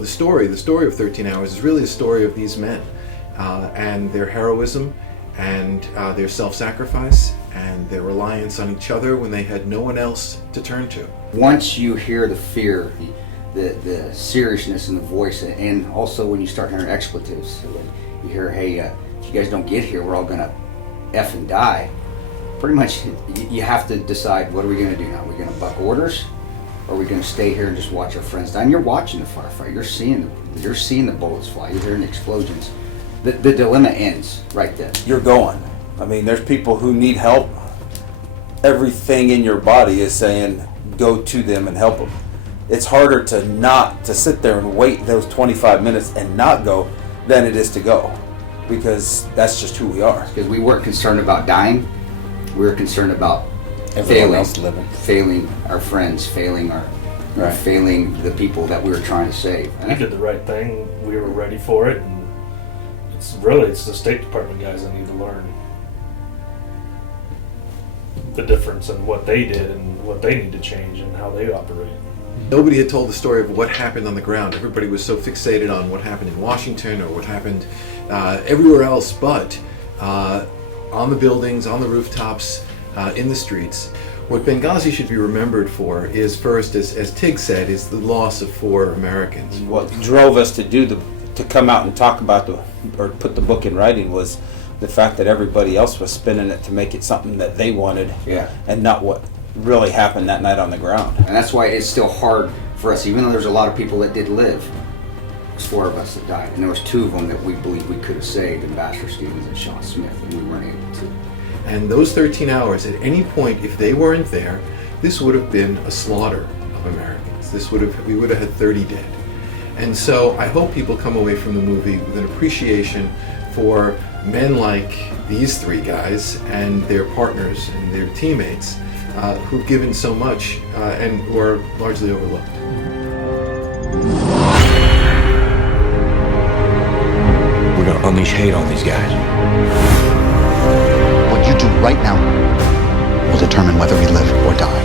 The story of 13 Hours is really a story of these men and their heroism and their self-sacrifice and their reliance on each other when they had no one else to turn to. Once you hear the fear, the seriousness in the voice, and also when you start hearing expletives, so when you hear, hey, if you guys don't get here, we're all gonna F and die. Pretty much, you have to decide, what are we gonna do now? Are we gonna buck orders? Or are we gonna stay here and just watch our friends die? And you're watching the firefight, you're seeing the bullets fly, you're hearing the explosions. The dilemma ends right then. You're going. I mean, there's people who need help. Everything in your body is saying, go to them and help them. It's harder to sit there and wait those 25 minutes and not go than it is to go, because that's just who we are. Because we weren't concerned about dying, we were concerned about Everyone else living. Failing our friends, failing failing the people that we were trying to save. We did the right thing. We were ready for it, and it's the State Department guys that need to learn the difference in what they did and what they need to change and how they operate. Nobody had told the story of what happened on the ground. Everybody was so fixated on what happened in Washington or what happened everywhere else, but on the buildings, on the rooftops, in the streets. What Benghazi should be remembered for is first, as Tig said, is the loss of 4 Americans. What drove us to come out and talk about or put the book in writing was the fact that everybody else was spinning it to make it something that they wanted, and not what really happened that night on the ground. And that's why it's still hard for us, even though there's a lot of people that did live. There's 4 of us that died, and there was 2 of them that we believe we could have saved, Ambassador Stevens and Sean Smith, and we weren't able to. And those 13 hours, at any point, if they weren't there, this would have been a slaughter of Americans. We would have had 30 dead. And so I hope people come away from the movie with an appreciation for men like these 3 guys and their partners and their teammates who've given so much and who are largely overlooked. We're gonna unleash hate on these guys. What you do right now will determine whether we live or die.